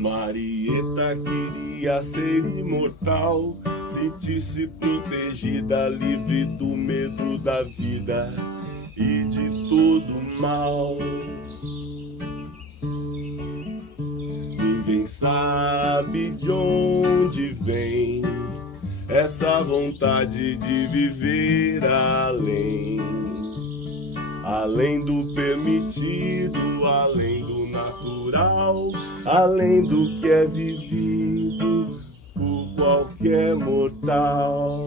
Marieta queria ser imortal, sentir-se protegida, livre do medo da vida e de todo mal. Ninguém sabe de onde vem essa vontade de viver além do permitido, além do natural, além do que é vivido por qualquer mortal.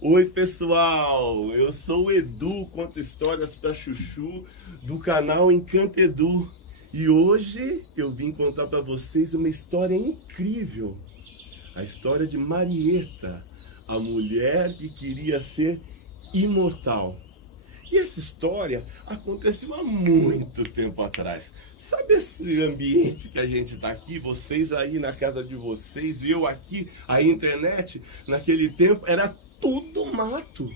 Oi pessoal, eu sou o Edu, conto histórias pra chuchu do canal Encanta Edu. E hoje eu vim contar pra vocês uma história incrível. A história de Marieta, a mulher que queria ser imortal. E essa história aconteceu há muito tempo atrás. Sabe esse ambiente que a gente está aqui? Vocês aí na casa de vocês, eu aqui, a internet, naquele tempo era tudo mato.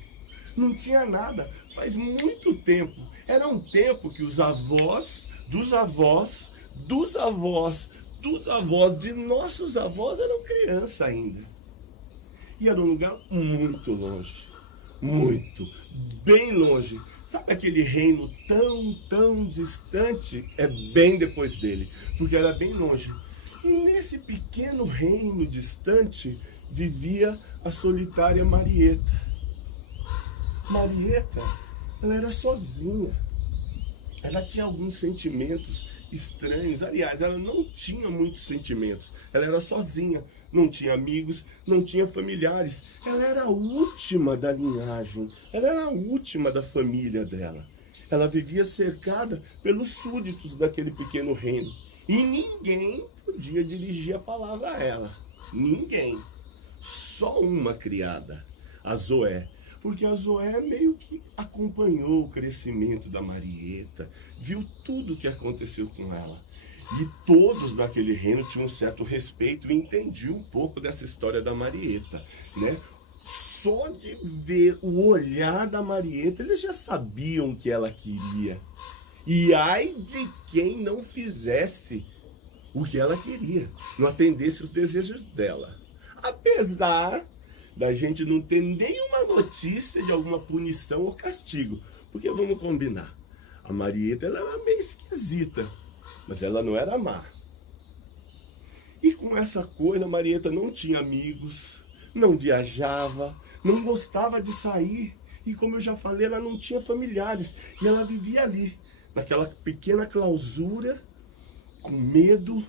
Não tinha nada. Faz muito tempo. Era um tempo que os avós, dos avós, dos avós, dos avós, de nossos avós eram crianças ainda. E era um lugar muito longe. Muito, bem longe. Sabe aquele reino tão distante? É bem depois dele, porque era bem longe. E nesse pequeno reino distante vivia a solitária Marieta. Marieta, ela era sozinha. Ela tinha alguns sentimentos estranhos. Aliás, ela não tinha muitos sentimentos. Ela era sozinha, não tinha amigos, não tinha familiares. Ela era a última da linhagem. Ela era a última da família dela. Ela vivia cercada pelos súditos daquele pequeno reino. E ninguém podia dirigir a palavra a ela. Ninguém. Só uma criada, a Zoé. Porque a Zoé meio que acompanhou o crescimento da Marieta, viu tudo o que aconteceu com ela. E todos naquele reino tinham um certo respeito e entendiam um pouco dessa história da Marieta, né? Só de ver o olhar da Marieta, eles já sabiam o que ela queria. E ai de quem não fizesse o que ela queria, não atendesse os desejos dela. Apesar da gente não ter nenhuma notícia de alguma punição ou castigo. Porque vamos combinar, a Marieta ela era meio esquisita, mas ela não era má. E com essa coisa, a Marieta não tinha amigos, não viajava, não gostava de sair. E como eu já falei, ela não tinha familiares. E ela vivia ali, naquela pequena clausura, com medo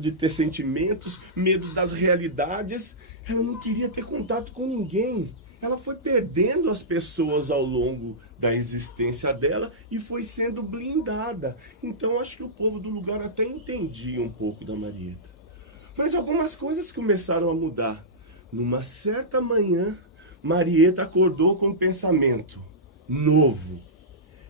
de ter sentimentos, medo das realidades. Ela não queria ter contato com ninguém. Ela foi perdendo as pessoas ao longo da existência dela e foi sendo blindada. Então acho que o povo do lugar até entendia um pouco da Marieta. Mas algumas coisas começaram a mudar. Numa certa manhã, Marieta acordou com um pensamento novo.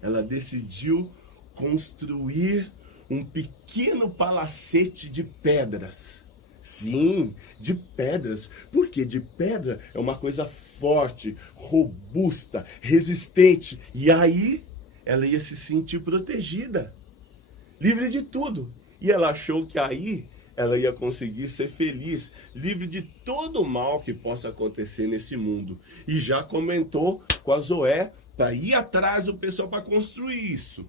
Ela decidiu construir um pequeno palacete de pedras. Sim, de pedras, porque de pedra é uma coisa forte, robusta, resistente. E aí ela ia se sentir protegida, livre de tudo. E ela achou que aí ela ia conseguir ser feliz, livre de todo o mal que possa acontecer nesse mundo. E já comentou com a Zoé para ir atrás do pessoal para construir isso.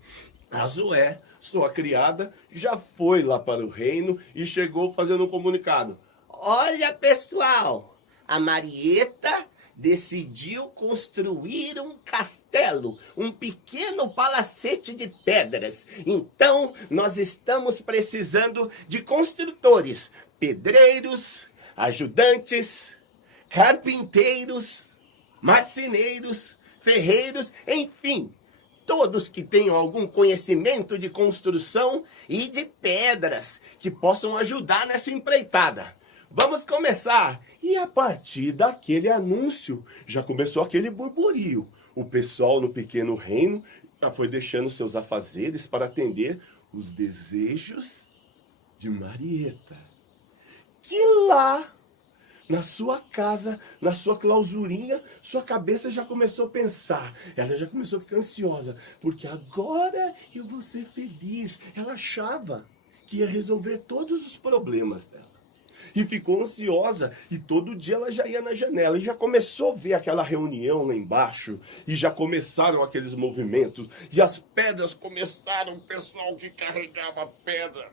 A Zoé, sua criada, já foi lá para o reino e chegou fazendo um comunicado. Olha, pessoal, a Marieta decidiu construir um castelo, um pequeno palacete de pedras. Então, nós estamos precisando de construtores, pedreiros, ajudantes, carpinteiros, marceneiros, ferreiros, enfim, todos que tenham algum conhecimento de construção e de pedras que possam ajudar nessa empreitada. Vamos começar! E a partir daquele anúncio, já começou aquele burburinho. O pessoal no pequeno reino já foi deixando seus afazeres para atender os desejos de Marieta. Que lá, na sua casa, na sua clausurinha, sua cabeça já começou a pensar. Ela já começou a ficar ansiosa, porque agora eu vou ser feliz. Ela achava que ia resolver todos os problemas dela. E ficou ansiosa, e todo dia ela já ia na janela, e já começou a ver aquela reunião lá embaixo, e já começaram aqueles movimentos, e as pedras começaram, o pessoal que carregava a pedra,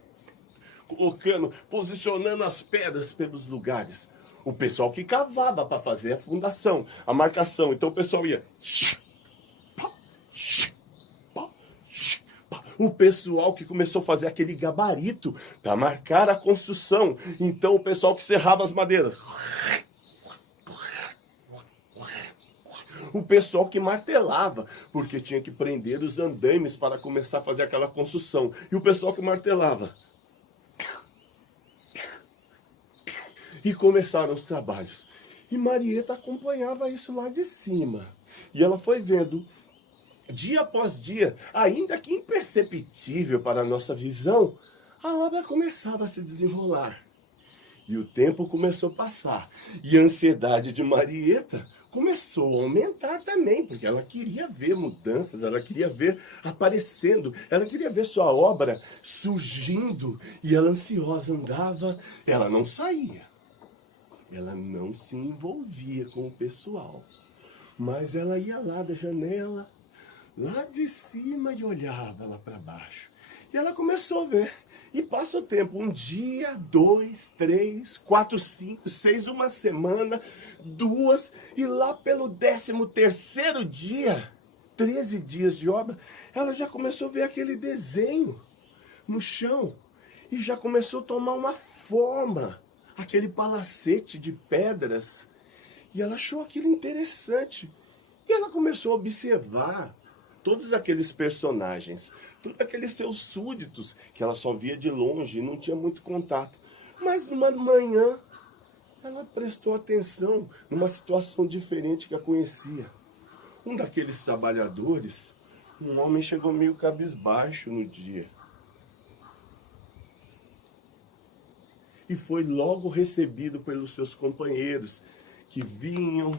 colocando, posicionando as pedras pelos lugares. O pessoal que cavava para fazer a fundação, a marcação, então o pessoal ia... O pessoal que começou a fazer aquele gabarito para marcar a construção. Então o pessoal que serrava as madeiras. O pessoal que martelava, porque tinha que prender os andames para começar a fazer aquela construção. E o pessoal que martelava. E começaram os trabalhos. E Marieta acompanhava isso lá de cima. E ela foi vendo... Dia após dia, ainda que imperceptível para a nossa visão, a obra começava a se desenrolar. E o tempo começou a passar. E a ansiedade de Marieta começou a aumentar também, porque ela queria ver mudanças, ela queria ver aparecendo, ela queria ver sua obra surgindo. E ela ansiosa andava, ela não saía. Ela não se envolvia com o pessoal. Mas ela ia lá da janela, lá de cima, e olhava lá para baixo. E ela começou a ver. E passa o tempo, um dia, 2, 3, 4, 5, 6, uma semana, 2, e lá pelo 13º dia, 13 dias de obra, ela já começou a ver aquele desenho no chão. E já começou a tomar uma forma, aquele palacete de pedras. E ela achou aquilo interessante. E ela começou a observar todos aqueles personagens, todos aqueles seus súditos, que ela só via de longe e não tinha muito contato. Mas numa manhã, ela prestou atenção numa situação diferente que a conhecia. Um daqueles trabalhadores, um homem, chegou meio cabisbaixo no dia. E foi logo recebido pelos seus companheiros, que vinham,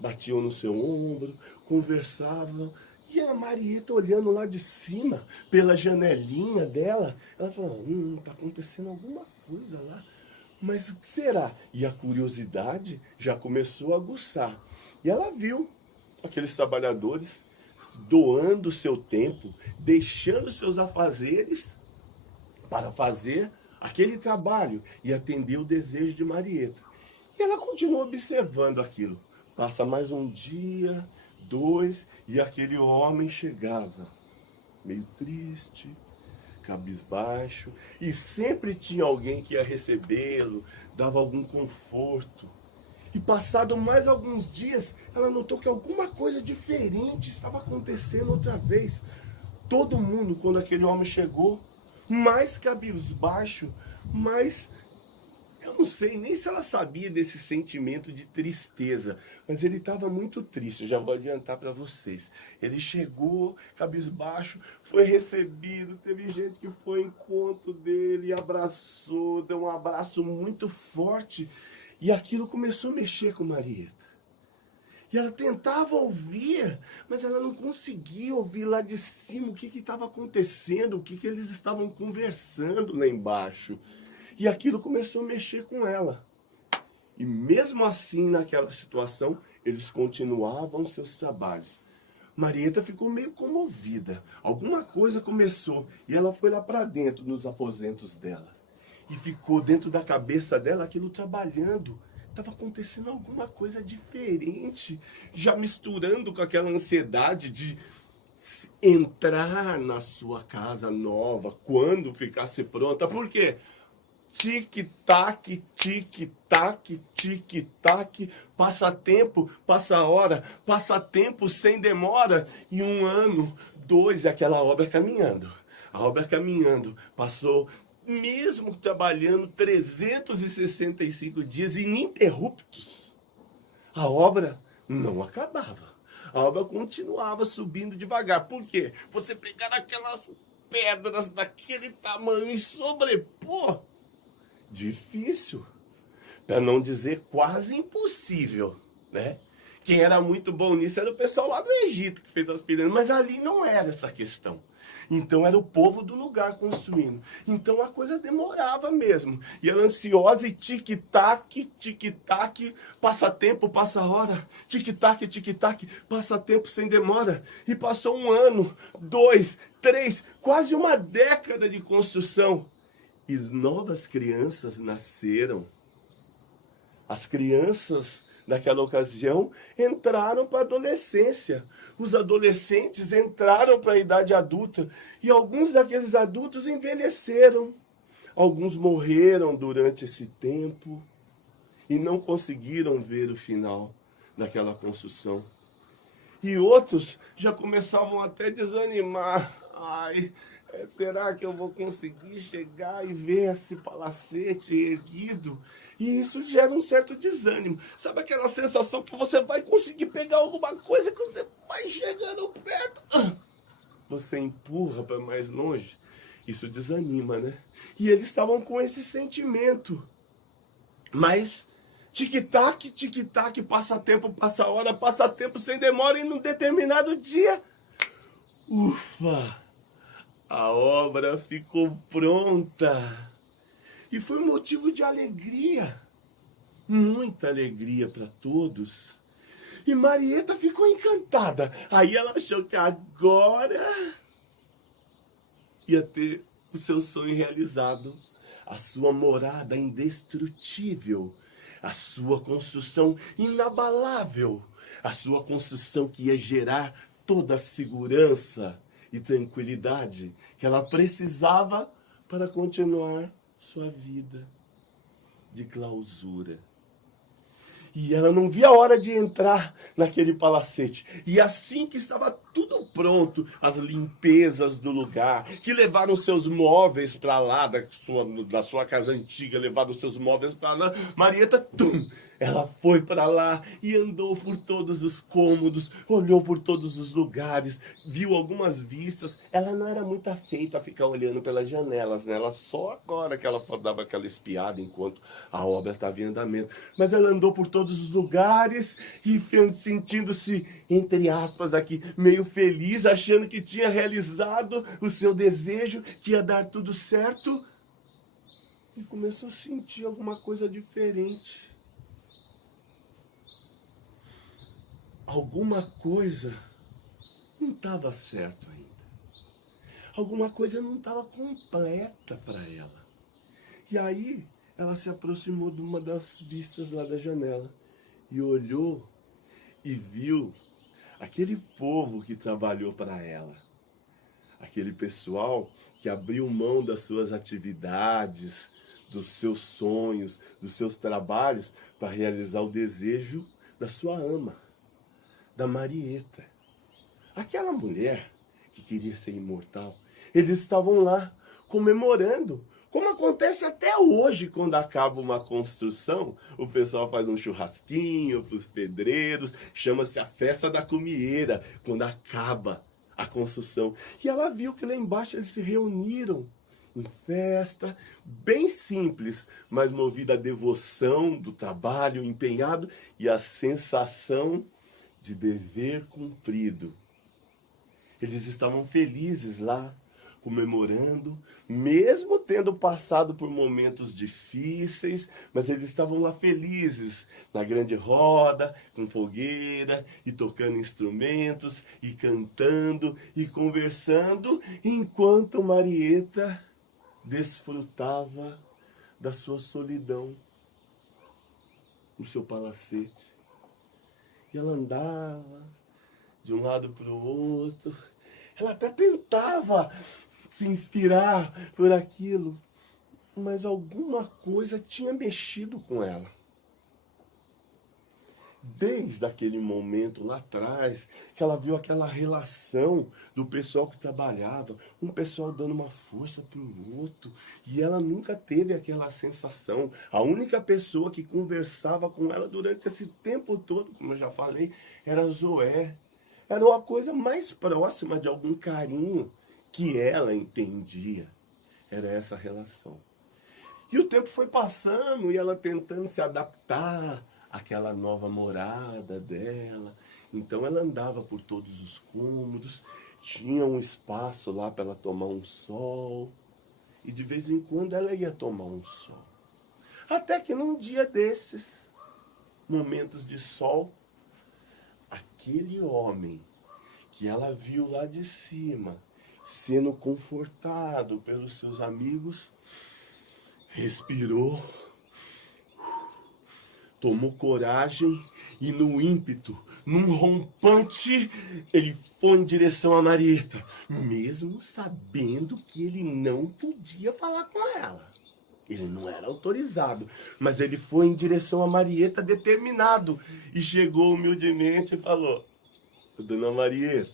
batiam no seu ombro, conversavam. E a Marieta, olhando lá de cima, pela janelinha dela, ela falou, tá acontecendo alguma coisa lá. Mas o que será? E a curiosidade já começou a aguçar. E ela viu aqueles trabalhadores doando seu tempo, deixando seus afazeres para fazer aquele trabalho e atender o desejo de Marieta. E ela continua observando aquilo. Passa mais um dia, 2, e aquele homem chegava, meio triste, cabisbaixo, e sempre tinha alguém que ia recebê-lo, dava algum conforto. E passado mais alguns dias, ela notou que alguma coisa diferente estava acontecendo outra vez. Todo mundo, quando aquele homem chegou, mais cabisbaixo, mais... Eu não sei nem se ela sabia desse sentimento de tristeza, mas ele estava muito triste, eu já vou adiantar para vocês. Ele chegou, cabisbaixo, foi recebido, teve gente que foi ao encontro dele, abraçou, deu um abraço muito forte, e aquilo começou a mexer com Marieta. E ela tentava ouvir, mas ela não conseguia ouvir lá de cima o que estava acontecendo, o que eles estavam conversando lá embaixo. E aquilo começou a mexer com ela. E mesmo assim, naquela situação, eles continuavam seus trabalhos. Marieta ficou meio comovida. Alguma coisa começou e ela foi lá para dentro, nos aposentos dela. E ficou dentro da cabeça dela aquilo trabalhando. Estava acontecendo alguma coisa diferente, já misturando com aquela ansiedade de entrar na sua casa nova, quando ficasse pronta. Por quê? Tic-tac, tic-tac, tic-tac, passa tempo, passa hora, passa tempo sem demora, e 1 ano, 2, aquela obra caminhando. A obra caminhando, passou, mesmo trabalhando 365 dias ininterruptos, a obra não acabava. A obra continuava subindo devagar. Por quê? Você pegar aquelas pedras daquele tamanho e sobrepor, difícil, para não dizer quase impossível, né? Quem era muito bom nisso era o pessoal lá do Egito que fez as pirâmides, mas ali não era essa questão. Então era o povo do lugar construindo. Então a coisa demorava mesmo. E ela ansiosa e tic-tac, passa tempo, passa hora, tic-tac, passa tempo sem demora. E passou 1 ano, 2, 3, quase uma década de construção. E novas crianças nasceram. As crianças naquela ocasião entraram para a adolescência. Os adolescentes entraram para a idade adulta e alguns daqueles adultos envelheceram. Alguns morreram durante esse tempo e não conseguiram ver o final daquela construção. E outros já começavam até a desanimar. Ai, será que eu vou conseguir chegar e ver esse palacete erguido? E isso gera um certo desânimo. Sabe aquela sensação que você vai conseguir pegar alguma coisa que você vai chegando perto? Você empurra para mais longe. Isso desanima, né? E eles estavam com esse sentimento. Mas tic-tac, passa tempo, passa hora, passa tempo sem demora e num determinado dia, ufa, a obra ficou pronta. E foi um motivo de alegria, muita alegria para todos. E Marieta ficou encantada. Aí ela achou que agora ia ter o seu sonho realizado, a sua morada indestrutível, a sua construção inabalável, a sua construção que ia gerar toda a segurança e tranquilidade que ela precisava para continuar sua vida de clausura. E ela não via a hora de entrar naquele palacete. E assim que estava tudo pronto, as limpezas do lugar, que levaram seus móveis para lá, da sua casa antiga, levaram seus móveis para lá, Marieta, ela foi para lá e andou por todos os cômodos, olhou por todos os lugares, viu algumas vistas. Ela não era muito afeita a ficar olhando pelas janelas, né? Ela só agora que ela dava aquela espiada enquanto a obra estava em andamento. Mas ela andou por todos os lugares e sentindo-se, entre aspas aqui, meio feliz, achando que tinha realizado o seu desejo, que ia dar tudo certo. E começou a sentir alguma coisa diferente. Alguma coisa não estava certo ainda. Alguma coisa não estava completa para ela. E aí ela se aproximou de uma das vistas lá da janela e olhou e viu aquele povo que trabalhou para ela. Aquele pessoal que abriu mão das suas atividades, dos seus sonhos, dos seus trabalhos para realizar o desejo da sua ama, da Marieta. Aquela mulher que queria ser imortal. Eles estavam lá comemorando, como acontece até hoje quando acaba uma construção. O pessoal faz um churrasquinho para os pedreiros, chama-se a festa da comieira, quando acaba a construção. E ela viu que lá embaixo eles se reuniram em festa, bem simples, mas movida a devoção do trabalho empenhado e a sensação de dever cumprido. Eles estavam felizes lá, comemorando, mesmo tendo passado por momentos difíceis, mas eles estavam lá felizes, na grande roda, com fogueira, e tocando instrumentos, e cantando, e conversando, enquanto Marieta desfrutava da sua solidão no seu palacete. E ela andava de um lado para o outro. Ela até tentava se inspirar por aquilo, mas alguma coisa tinha mexido com ela. Desde aquele momento lá atrás, que ela viu aquela relação do pessoal que trabalhava, um pessoal dando uma força para o outro, e ela nunca teve aquela sensação. A única pessoa que conversava com ela durante esse tempo todo, como eu já falei, era Zoé. Era uma coisa mais próxima de algum carinho que ela entendia. Era essa relação. E o tempo foi passando e ela tentando se adaptar àquela nova morada dela. Então ela andava por todos os cômodos tinha um espaço lá para ela tomar um sol, e de vez em quando ela ia tomar um sol. Até que num dia desses, momentos de sol, aquele homem que ela viu lá de cima, sendo confortado pelos seus amigos, respirou, tomou coragem e no ímpeto, num rompante, ele foi em direção a Marieta, mesmo sabendo que ele não podia falar com ela. Ele não era autorizado, mas ele foi em direção a Marieta determinado e chegou humildemente e falou: Dona Marieta,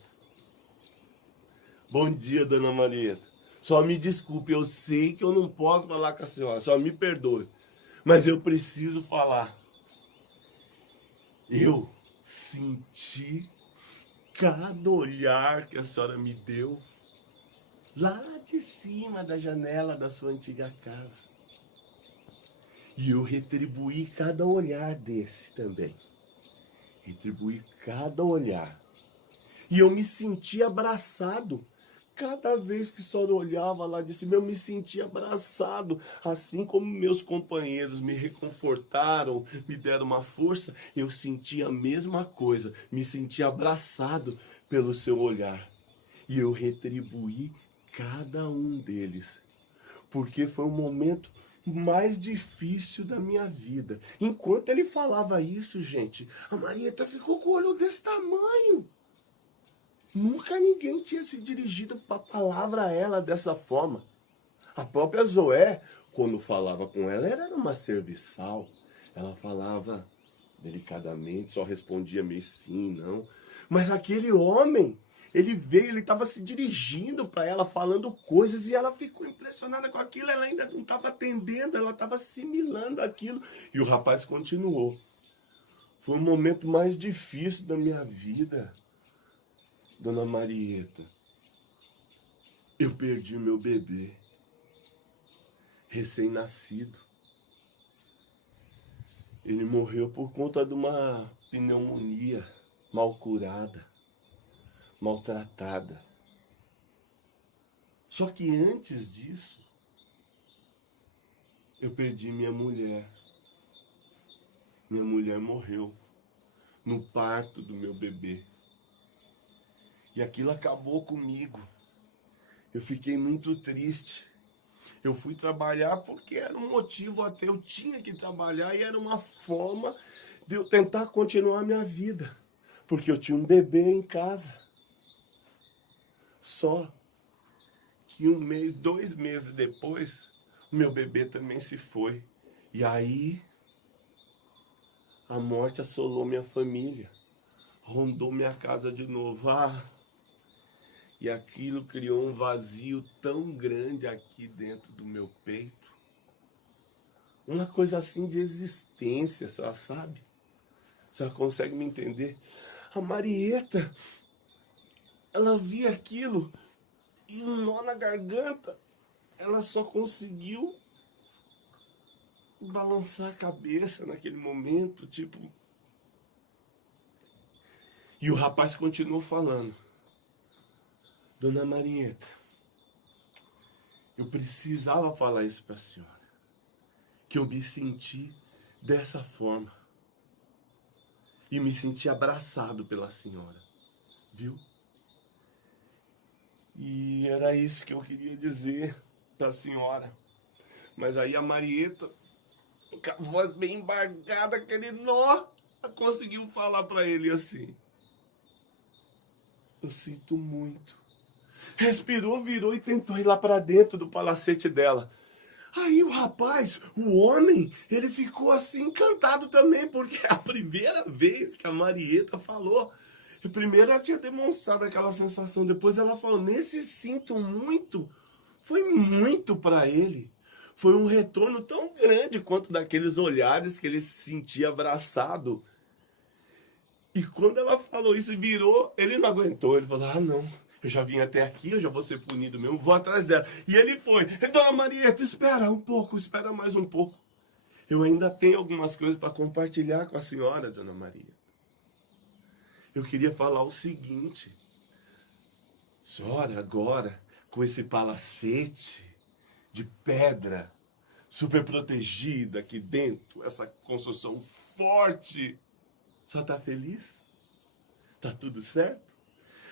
bom dia, Dona Marieta. Só me desculpe, eu sei que eu não posso falar com a senhora, só me perdoe, mas eu preciso falar. Eu senti cada olhar que a senhora me deu lá de cima da janela da sua antiga casa. E eu retribuí cada olhar desse também. Retribuí cada olhar. E eu me senti abraçado. Cada vez que a senhora olhava lá de cima, eu me sentia abraçado. Assim como meus companheiros me reconfortaram, me deram uma força, eu senti a mesma coisa. Me senti abraçado pelo seu olhar. E eu retribuí cada um deles. Porque foi um momento mais difícil da minha vida. Enquanto ele falava isso, gente, a Marieta ficou com o olho desse tamanho. Nunca ninguém tinha se dirigido a palavra a ela dessa forma. A própria Zoé, quando falava com ela, ela era uma serviçal. Ela falava delicadamente, só respondia meio sim, não. Mas aquele homem, ele veio, ele estava se dirigindo para ela, falando coisas, e ela ficou impressionada com aquilo. Ela ainda não estava atendendo, ela estava assimilando aquilo. E o rapaz continuou. Foi o momento mais difícil da minha vida, Dona Marieta. Eu perdi o meu bebê, recém-nascido. Ele morreu por conta de uma pneumonia mal curada, maltratada. Só que antes disso, eu perdi minha mulher. Minha mulher morreu no parto do meu bebê. E aquilo acabou comigo. Eu fiquei muito triste. Eu fui trabalhar porque era um motivo até, eu tinha que trabalhar e era uma forma de eu tentar continuar a minha vida. Porque eu tinha um bebê em casa. Só que 2 meses depois, o meu bebê também se foi. E aí, a morte assolou minha família. Rondou minha casa de novo. E aquilo criou um vazio tão grande aqui dentro do meu peito. Uma coisa assim de existência, você sabe? Você consegue me entender? A Marieta, ela via aquilo e um nó na garganta. Ela só conseguiu balançar a cabeça naquele momento, tipo... E o rapaz continuou falando. Dona Marieta, eu precisava falar isso para a senhora. Que eu me senti dessa forma. E me senti abraçado pela senhora. Viu? E era isso que eu queria dizer para a senhora. Mas aí a Marieta, com a voz bem embargada, aquele nó, conseguiu falar para ele assim. Eu sinto muito. Respirou, virou e tentou ir lá para dentro do palacete dela. Aí o rapaz, o homem, ele ficou assim encantado também, porque é a primeira vez que a Marieta falou. Primeiro ela tinha demonstrado aquela sensação, depois ela falou, nesse sinto muito, foi muito para ele. Foi um retorno tão grande quanto daqueles olhares que ele se sentia abraçado. E quando ela falou isso e virou, ele não aguentou, ele falou, não. Eu já vim até aqui, eu já vou ser punido mesmo, vou atrás dela. E ele foi. Dona Marieta, espera um pouco, espera mais um pouco. Eu ainda tenho algumas coisas para compartilhar com a senhora, Dona Maria. Eu queria falar o seguinte. senhora agora, com esse palacete de pedra, super protegida aqui dentro, essa construção forte, só está feliz? Tá tudo certo?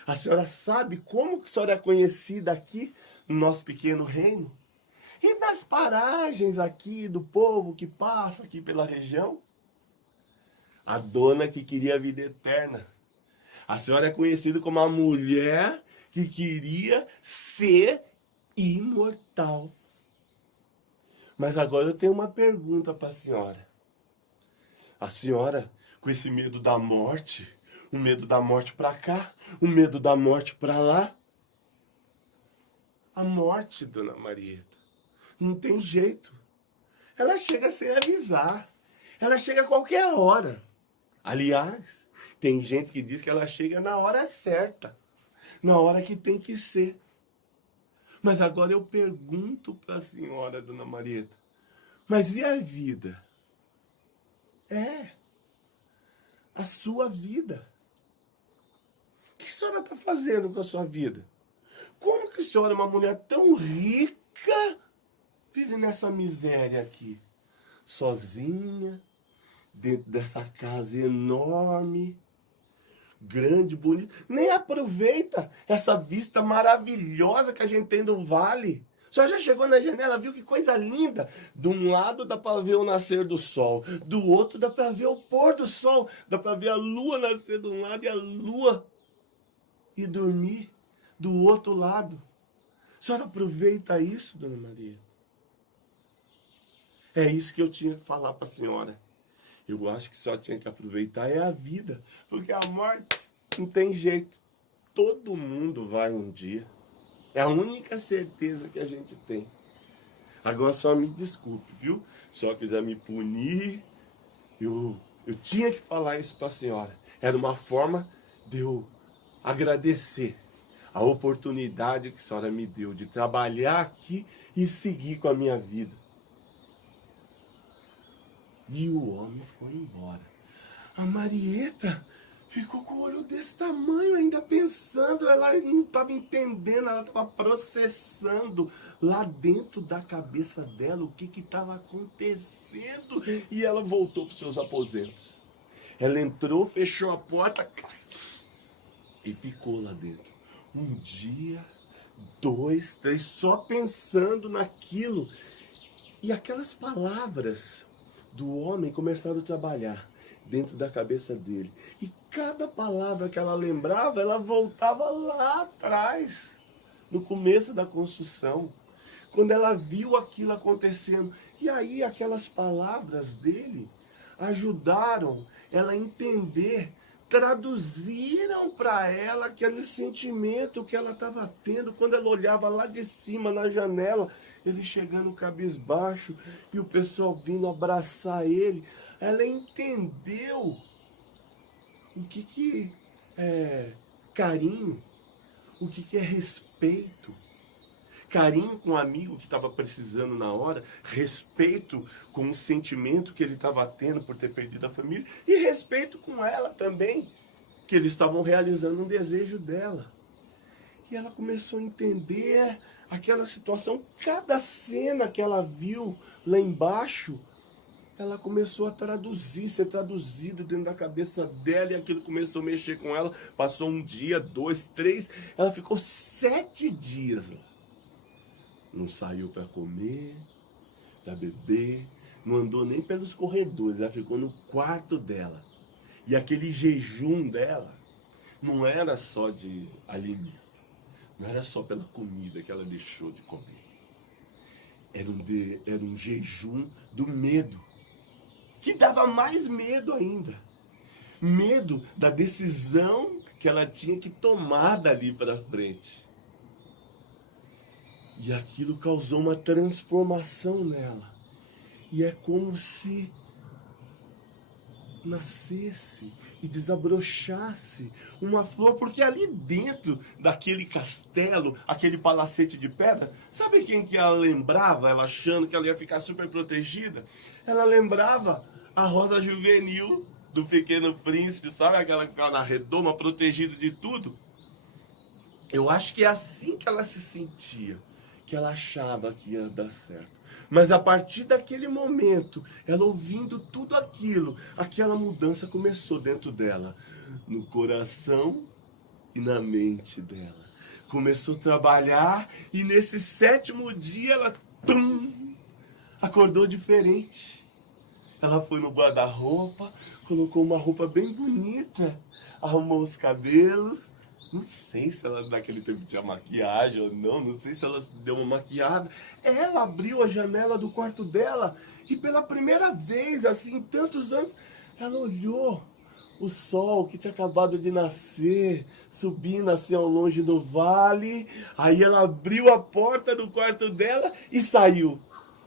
A senhora sabe como que a senhora é conhecida aqui no nosso pequeno reino? E das paragens aqui do povo que passa aqui pela região? A dona que queria a vida eterna. A senhora é conhecida como a mulher que queria ser imortal. Mas agora eu tenho uma pergunta para a senhora. A senhora, com esse medo da morte, o medo da morte para cá, o medo da morte para lá. A morte, dona Marieta, não tem jeito. Ela chega sem avisar. Ela chega a qualquer hora. Aliás, tem gente que diz que ela chega na hora certa, na hora que tem que ser. Mas agora eu pergunto para a senhora, dona Marieta, mas e a vida? A sua vida. O que a senhora está fazendo com a sua vida? Como que a senhora, uma mulher tão rica, vive nessa miséria aqui? Sozinha, dentro dessa casa enorme, grande, bonita. Nem aproveita essa vista maravilhosa que a gente tem do vale. A senhora já chegou na janela, viu que coisa linda? De um lado dá para ver o nascer do sol, do outro dá para ver o pôr do sol, dá para ver a lua nascer de um lado e a lua e dormir do outro lado. A senhora aproveita isso, dona Maria? É isso que eu tinha que falar para a senhora. Eu acho que só tinha que aproveitar a vida, porque a morte não tem jeito. Todo mundo vai um dia. É a única certeza que a gente tem. Agora só me desculpe, viu? Se a quiser me punir, eu tinha que falar isso para a senhora. Era uma forma de eu agradecer a oportunidade que a senhora me deu de trabalhar aqui e seguir com a minha vida. E o homem foi embora. A Marieta ficou com o olho desse tamanho, ainda pensando. Ela não estava entendendo, ela estava processando lá dentro da cabeça dela o que estava acontecendo. E ela voltou para os seus aposentos. Ela entrou, fechou a porta e ficou lá dentro. Um dia, 2, 3, só pensando naquilo. E aquelas palavras do homem começaram a trabalhar dentro da cabeça dele. E cada palavra que ela lembrava, ela voltava lá atrás, no começo da construção, quando ela viu aquilo acontecendo. E aí aquelas palavras dele ajudaram ela a entender, traduziram para ela aquele sentimento que ela estava tendo quando ela olhava lá de cima na janela, ele chegando cabisbaixo e o pessoal vindo abraçar ele. Ela entendeu o que é carinho, o que é respeito. Carinho com o amigo que estava precisando na hora, respeito com o sentimento que ele estava tendo por ter perdido a família e respeito com ela também, que eles estavam realizando um desejo dela. E ela começou a entender aquela situação, cada cena que ela viu lá embaixo, ela começou a traduzir, ser traduzido dentro da cabeça dela, e aquilo começou a mexer com ela. Passou 1 dia, 2, 3, ela ficou 7 dias lá. Não saiu para comer, para beber, não andou nem pelos corredores, ela ficou no quarto dela. E aquele jejum dela não era só de alimento, não era só pela comida que ela deixou de comer. Era um jejum do medo, que dava mais medo ainda. Medo da decisão que ela tinha que tomar dali para frente. E aquilo causou uma transformação nela. E é como se nascesse e desabrochasse uma flor, porque ali dentro daquele castelo, aquele palacete de pedra, sabe quem que ela lembrava, ela achando que ela ia ficar super protegida? Ela lembrava a rosa juvenil do Pequeno Príncipe, sabe aquela que ficava na redoma, protegida de tudo? Eu acho que é assim que ela se sentia, que ela achava que ia dar certo. Mas a partir daquele momento, ela ouvindo tudo aquilo, aquela mudança começou dentro dela, no coração e na mente dela. Começou a trabalhar e nesse 7º dia ela acordou diferente. Ela foi no guarda-roupa, colocou uma roupa bem bonita, arrumou os cabelos. Não sei se ela naquele tempo tinha maquiagem ou não sei se ela deu uma maquiada. Ela abriu a janela do quarto dela e pela primeira vez, assim, em tantos anos, ela olhou o sol que tinha acabado de nascer, subindo assim ao longe do vale. Aí ela abriu a porta do quarto dela e saiu.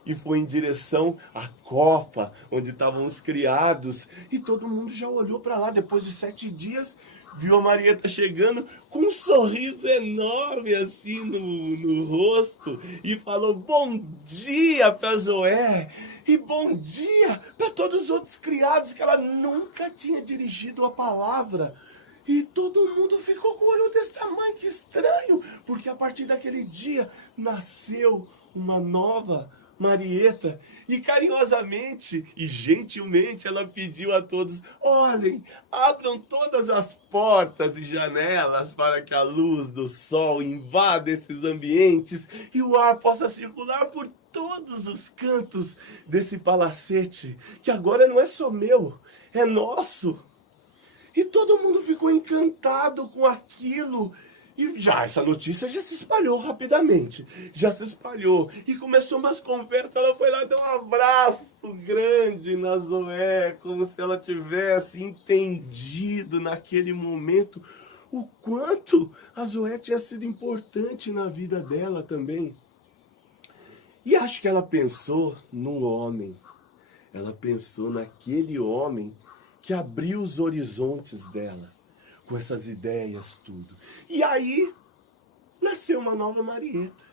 E foi em direção à copa, onde estavam os criados. E todo mundo já olhou para lá. Depois de 7 dias, viu a Marieta chegando com um sorriso enorme assim no rosto. E falou bom dia para Zoé. E bom dia para todos os outros criados que ela nunca tinha dirigido a palavra. E todo mundo ficou com o olho desse tamanho, que estranho. Porque a partir daquele dia nasceu uma nova Marieta, e carinhosamente e gentilmente ela pediu a todos: olhem, abram todas as portas e janelas para que a luz do sol invada esses ambientes e o ar possa circular por todos os cantos desse palacete, que agora não é só meu, é nosso. E todo mundo ficou encantado com aquilo. E já essa notícia já se espalhou rapidamente. Já se espalhou. E começou umas conversas. Ela foi lá e deu um abraço grande na Zoé. Como se ela tivesse entendido naquele momento o quanto a Zoé tinha sido importante na vida dela também. E acho que ela pensou no homem. Ela pensou naquele homem que abriu os horizontes dela. Com essas ideias, tudo. E aí, nasceu uma nova Marieta.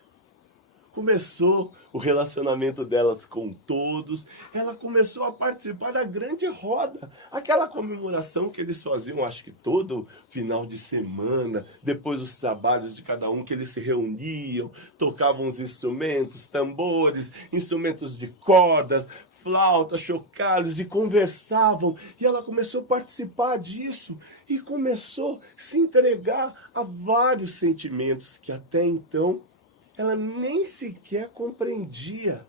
Começou o relacionamento delas com todos. Ela começou a participar da grande roda. Aquela comemoração que eles faziam, acho que todo final de semana. Depois dos trabalhos de cada um, que eles se reuniam. Tocavam os instrumentos, tambores, instrumentos de cordas, flauta, chocalhos, e conversavam, e ela começou a participar disso, e começou a se entregar a vários sentimentos que até então ela nem sequer compreendia.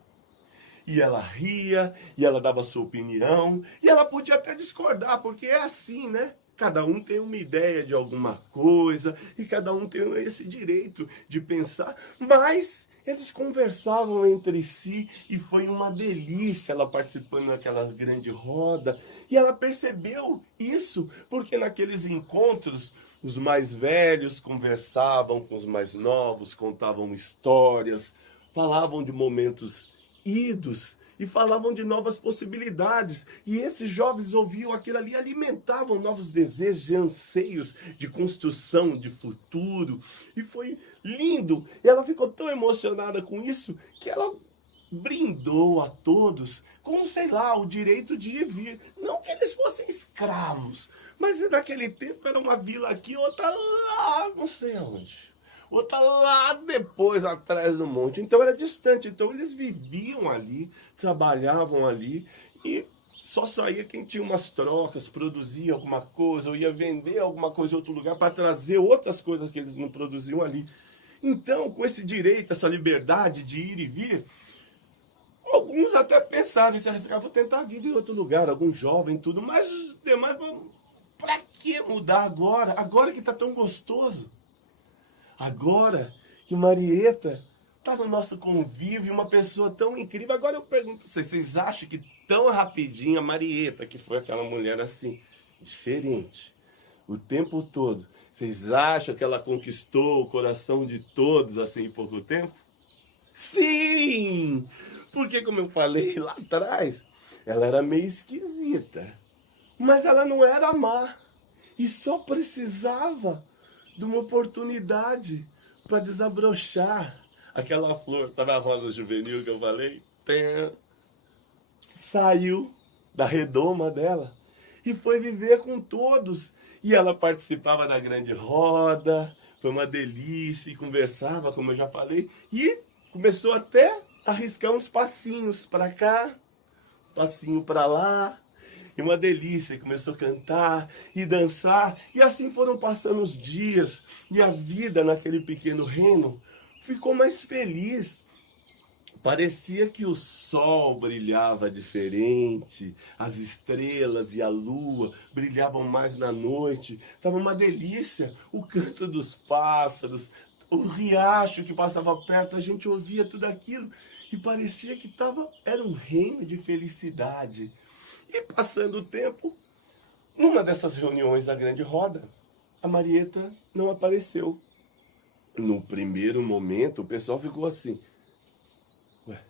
E ela ria, e ela dava sua opinião, e ela podia até discordar, porque é assim, né? Cada um tem uma ideia de alguma coisa, e cada um tem esse direito de pensar, mas eles conversavam entre si e foi uma delícia ela participando daquela grande roda. E ela percebeu isso, porque naqueles encontros os mais velhos conversavam com os mais novos, contavam histórias, falavam de momentos idos e falavam de novas possibilidades. E esses jovens ouviam aquilo ali, alimentavam novos desejos e anseios de construção, de futuro. E foi lindo. E ela ficou tão emocionada com isso que ela brindou a todos com, sei lá, o direito de ir e vir. Não que eles fossem escravos, mas naquele tempo era uma vila aqui, outra lá, não sei aonde. Outra lá depois, atrás do monte. Então era distante. Então eles viviam ali, trabalhavam ali e só saía quem tinha umas trocas, produzia alguma coisa, ou ia vender alguma coisa em outro lugar para trazer outras coisas que eles não produziam ali. Então, com esse direito, essa liberdade de ir e vir, alguns até pensaram, vou tentar a vida em outro lugar, algum jovem, tudo, mas os demais, para que mudar agora? Agora que está tão gostoso. Agora que Marieta está no nosso convívio, uma pessoa tão incrível. Agora eu pergunto para vocês acham que tão rapidinho a Marieta, que foi aquela mulher assim, diferente, o tempo todo, vocês acham que ela conquistou o coração de todos assim em pouco tempo? Sim! Porque, como eu falei lá atrás, ela era meio esquisita, mas ela não era má e só precisava de uma oportunidade para desabrochar aquela flor, sabe a rosa juvenil que eu falei? Saiu da redoma dela e foi viver com todos. E ela participava da grande roda, foi uma delícia e conversava, como eu já falei, e começou até a arriscar uns passinhos para cá, passinho para lá, e uma delícia, começou a cantar e dançar, e assim foram passando os dias, e a vida naquele pequeno reino ficou mais feliz. Parecia que o sol brilhava diferente, as estrelas e a lua brilhavam mais na noite. Tava uma delícia, o canto dos pássaros, o riacho que passava perto, a gente ouvia tudo aquilo e parecia que era um reino de felicidade. E passando o tempo, numa dessas reuniões da grande roda, a Marieta não apareceu. No primeiro momento, o pessoal ficou assim: ué,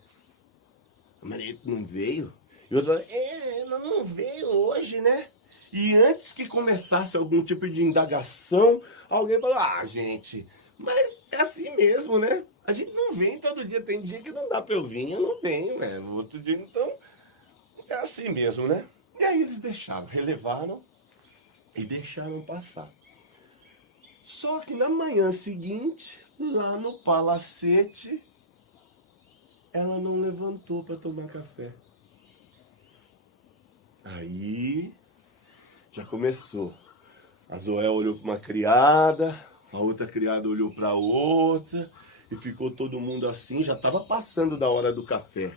a Marieta não veio? E outro falou: ela não veio hoje, né? E antes que começasse algum tipo de indagação, alguém falou: ah, gente, mas é assim mesmo, né? A gente não vem todo dia, tem dia que não dá pra eu vir, eu não venho, né? Outro dia, então, é assim mesmo, né? E aí eles deixaram, relevaram e deixaram passar. Só que na manhã seguinte, lá no palacete, ela não levantou para tomar café. Aí já começou. A Zoé olhou para uma criada, a outra criada olhou para outra, e ficou todo mundo assim, já estava passando da hora do café.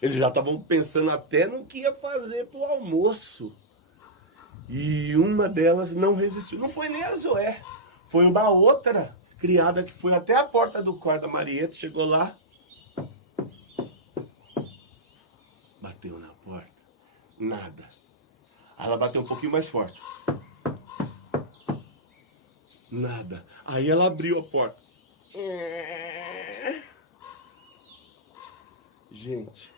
Eles já estavam pensando até no que ia fazer pro almoço. E uma delas não resistiu. Não foi nem a Zoé, foi uma outra criada que foi até a porta do quarto da Marieta, chegou lá, bateu na porta, nada. Ela bateu um pouquinho mais forte. Nada. Aí ela abriu a porta. Gente,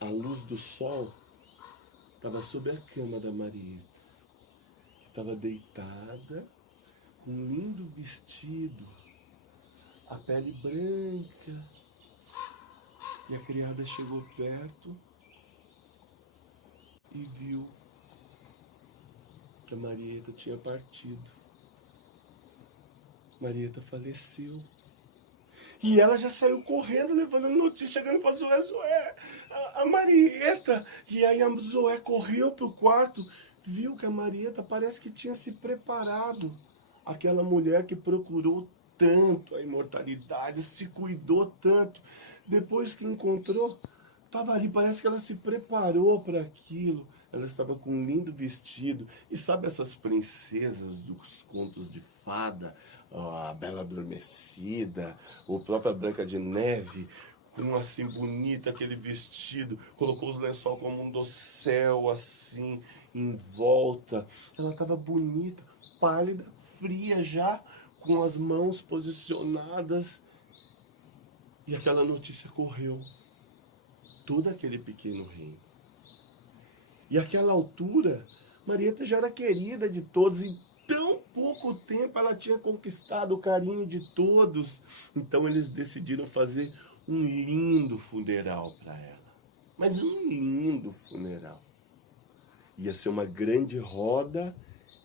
a luz do sol estava sobre a cama da Marieta, que estava deitada, com um lindo vestido, a pele branca. E a criada chegou perto e viu que a Marieta tinha partido. Marieta faleceu. E ela já saiu correndo, levando notícia, chegando para Zoé, Zoé, a Marieta. E aí a Zoé correu pro quarto, viu que a Marieta parece que tinha se preparado. Aquela mulher que procurou tanto a imortalidade, se cuidou tanto. Depois que encontrou, estava ali, parece que ela se preparou para aquilo. Ela estava com um lindo vestido. E sabe essas princesas dos contos de fada? A Bela Adormecida, ou a própria Branca de Neve, com assim bonita aquele vestido, colocou os lençol como um dossel assim, em volta. Ela estava bonita, pálida, fria já, com as mãos posicionadas. E aquela notícia correu todo aquele pequeno reino. E àquela altura, Marieta já era querida de todos, e tão pouco tempo ela tinha conquistado o carinho de todos. Então eles decidiram fazer um lindo funeral para ela. Mas um lindo funeral. Ia ser uma grande roda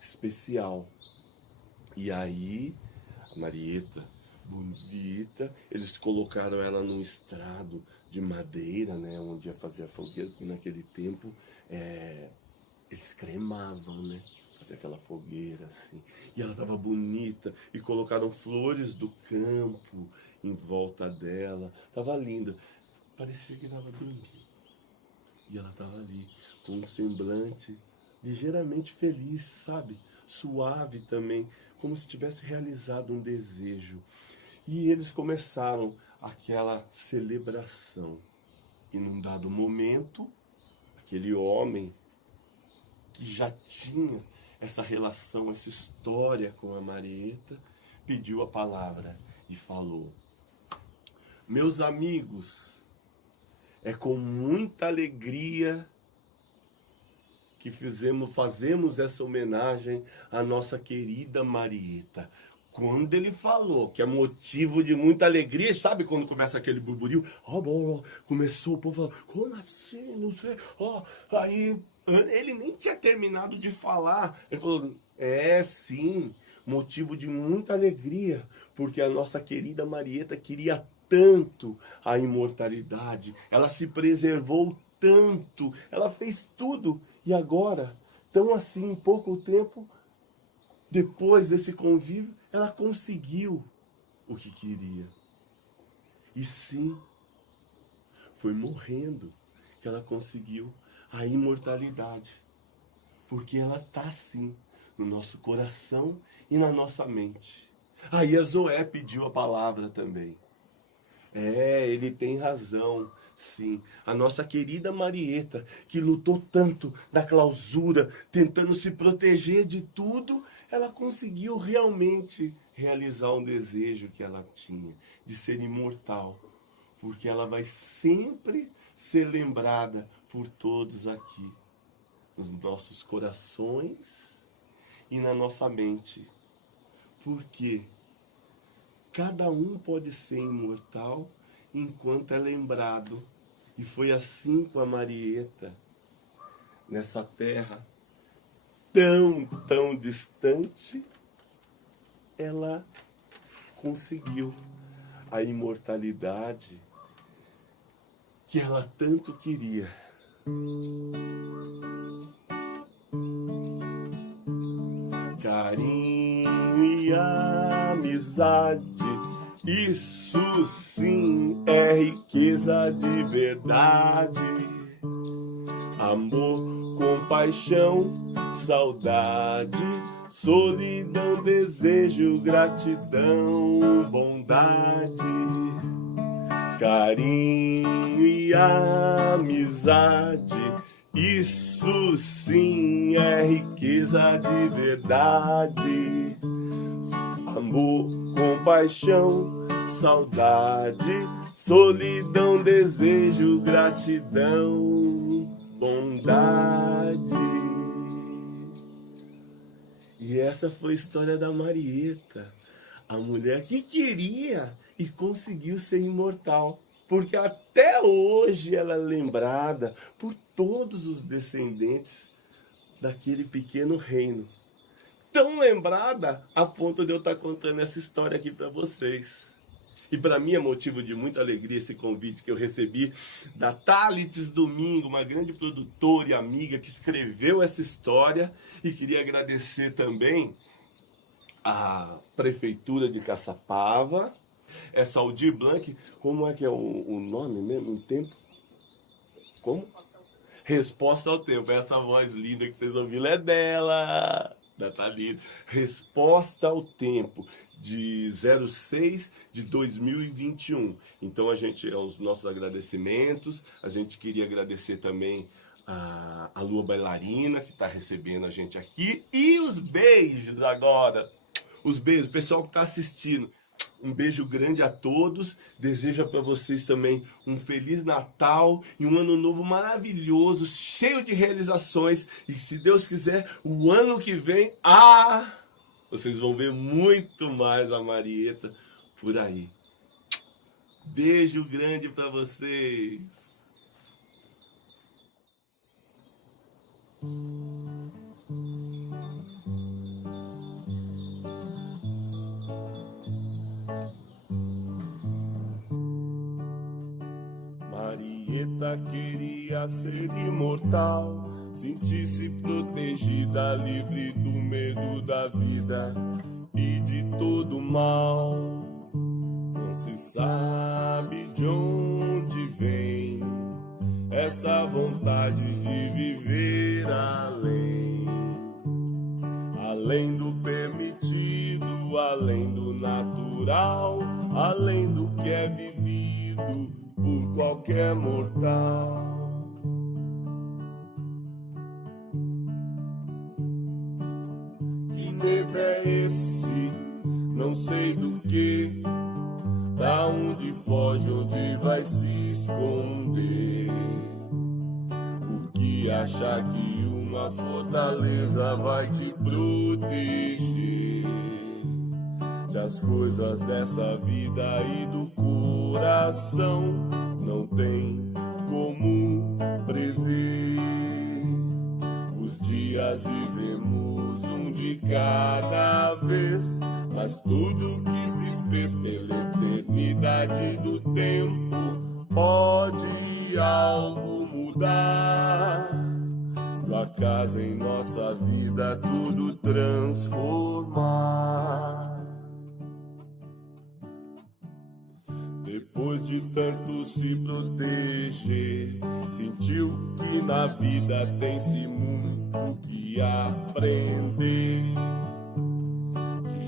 especial. E aí, a Marieta, bonita, eles colocaram ela num estrado de madeira, né, onde ia fazer a fogueira, porque naquele tempo eles cremavam, né? Fazer aquela fogueira assim. E ela estava bonita, e colocaram flores do campo em volta dela. Tava linda. Parecia que estava dormindo. E ela estava ali, com um semblante ligeiramente feliz, sabe? Suave também, como se tivesse realizado um desejo. E eles começaram aquela celebração. E num dado momento, aquele homem que já tinha essa relação, essa história com a Marieta, pediu a palavra e falou: meus amigos, é com muita alegria que fazemos essa homenagem à nossa querida Marieta. Quando ele falou que é motivo de muita alegria, sabe quando começa aquele burburinho? Começou o povo falando, como assim, não sei, aí ele nem tinha terminado de falar. Ele falou, sim, motivo de muita alegria, porque a nossa querida Marieta queria tanto a imortalidade, ela se preservou tanto, ela fez tudo, e agora, tão assim, em pouco tempo, depois desse convívio, ela conseguiu o que queria. E sim, foi morrendo que ela conseguiu a imortalidade. Porque ela está assim, no nosso coração e na nossa mente. Aí a Zoé pediu a palavra também. Ele tem razão, sim. A nossa querida Marieta, que lutou tanto na clausura, tentando se proteger de tudo, ela conseguiu realmente realizar um desejo que ela tinha, de ser imortal. Porque ela vai sempre ser lembrada por todos aqui, nos nossos corações e na nossa mente. Porque cada um pode ser imortal enquanto é lembrado. E foi assim com a Marieta, nessa terra tão distante, ela conseguiu a imortalidade que ela tanto queria. Carinho e amizade, isso sim é riqueza de verdade. Amor, compaixão, saudade, solidão, desejo, gratidão, bondade. Carinho e amizade, isso sim é riqueza de verdade. Amor, compaixão, saudade, solidão, desejo, gratidão, bondade. E essa foi a história da Marieta, a mulher que queria e conseguiu ser imortal. Porque até hoje ela é lembrada por todos os descendentes daquele pequeno reino. Tão lembrada a ponto de eu estar contando essa história aqui para vocês. E para mim é motivo de muita alegria esse convite que eu recebi da Thalites Domingo, uma grande produtora e amiga que escreveu essa história. E queria agradecer também a Prefeitura de Caçapava, essa Aldir Blanc, como é que é o nome mesmo, em tempo? Como? Resposta ao Tempo. Essa voz linda que vocês ouviram é dela, da Thalita. Resposta ao Tempo, de 06 de 2021. Então os nossos agradecimentos, a gente queria agradecer também a Lua Bailarina, que está recebendo a gente aqui, e os beijos agora. Os beijos, pessoal que está assistindo. Um beijo grande a todos. Desejo para vocês também um Feliz Natal e um Ano Novo maravilhoso, cheio de realizações. E se Deus quiser, o ano que vem, vocês vão ver muito mais a Marieta por aí. Beijo grande para vocês. Marieta queria ser imortal, sentir-se protegida, livre do medo da vida e de todo mal. Não se sabe de onde vem essa vontade de viver além do permitido, além do natural, além do que é vivido por qualquer mortal. Que medo é esse? Não sei do que, da onde foge, onde vai se esconder. Por que achar que uma fortaleza vai te proteger? Se as coisas dessa vida e do coração não tem como prever, os dias vivemos um de cada vez, mas tudo que se fez pela eternidade do tempo pode algo mudar. Do acaso em nossa vida tudo transformar. Depois de tanto se proteger, sentiu que na vida tem-se muito que aprender.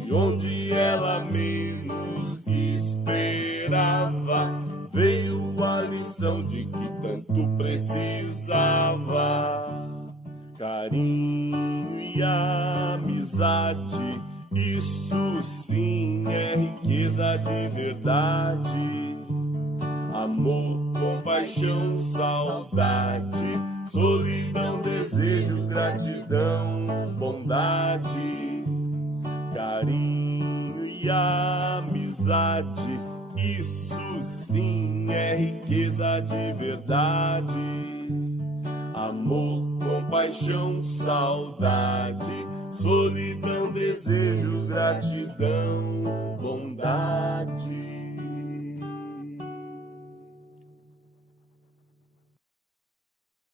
De onde ela menos esperava, veio a lição de que tanto precisava. Carinho e amizade, isso sim é riqueza de verdade. Amor, compaixão, saudade, solidão, desejo, gratidão, bondade. Carinho e amizade, isso sim é riqueza de verdade. Amor, compaixão, saudade, solidão, desejo, gratidão, bondade.